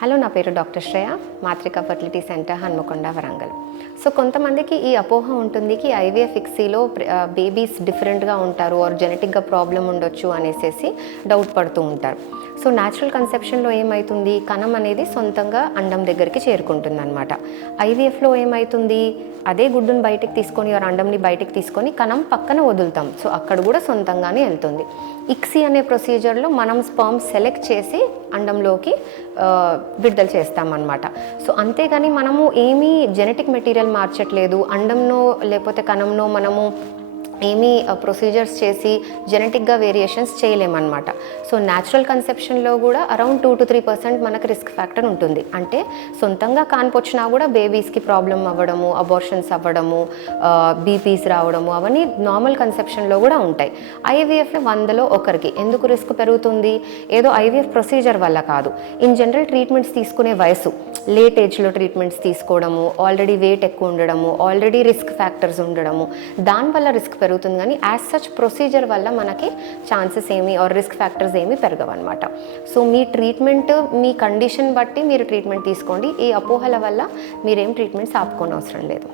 Hello, నా పేరు doctor Shreya, Matrika fertility centre, Hanamkonda, Warangal. So కొంతమందికి ఈ అపోహ ఉంటుంది కి ఐవీఎఫ్ ఇక్సీలో బేబీస్ డిఫరెంట్గా ఉంటారు ఆర్ జెనెటిక్గా ప్రాబ్లం ఉండొచ్చు అనేసి డౌట్ పడుతూ ఉంటారు. సో న్యాచురల్ కన్సెప్షన్లో ఏమవుతుంది, కణం అనేది సొంతంగా అండం దగ్గరికి చేరుకుంటుంది అనమాట. ఐవీఎఫ్లో ఏమవుతుంది, అదే గుడ్డును బయటికి తీసుకొని ఆర్ అండంని బయటికి తీసుకొని కణం పక్కన వదులుతాం. సో అక్కడ కూడా సొంతంగానే వెళ్తుంది. ఇక్సీ అనే ప్రొసీజర్లో మనం స్పర్మ్ సెలెక్ట్ చేసి అండంలోకి విడుదల చేస్తామన్నమాట. సో అంతేగాని మనము ఏమీ జెనెటిక్ మెటీరియల్ మార్చట్లేదు, అండంనో లేకపోతే కణంనో మనము ఏమీ ప్రొసీజర్స్ చేసి జెనెటిక్గా వేరియేషన్స్ చేయలేమన్నమాట. సో న్యాచురల్ కన్సెప్షన్లో కూడా అరౌండ్ 2 to 3% మనకు రిస్క్ ఫ్యాక్టర్ ఉంటుంది. అంటే సొంతంగా కాన్పొచ్చినా కూడా బేబీస్కి ప్రాబ్లం అవ్వడము, అబార్షన్స్ అవ్వడము, బీపీస్ రావడము, అవన్నీ నార్మల్ కన్సెప్షన్లో కూడా ఉంటాయి. ఐవీఎఫ్లో 100లో 1కి ఎందుకు రిస్క్ పెరుగుతుంది, ఏదో ఐవీఎఫ్ ప్రొసీజర్ వల్ల కాదు. ఇన్ జనరల్ ట్రీట్మెంట్స్ తీసుకునే వయసు, లేట్ ఏజ్లో ట్రీట్మెంట్స్ తీసుకోవడము, ఆల్రెడీ వెయిట్ ఎక్కువ ఉండడము, ఆల్రెడీ రిస్క్ ఫ్యాక్టర్స్ ఉండడము, దానివల్ల రిస్క్ పెరుగుతుంది. కానీ యాజ్ సచ్ ప్రొసీజర్ వల్ల మనకి ఛాన్సెస్ ఏమి ఆర్ రిస్క్ ఫ్యాక్టర్స్ ఏమీ పెరగవన్నమాట. సో మీ ట్రీట్మెంట్ మీ కండిషన్ బట్టి మీరు ట్రీట్మెంట్ తీసుకోండి. ఈ అపోహల వల్ల మీరేం ట్రీట్మెంట్స్ ఆపుకోనవసరం లేదు.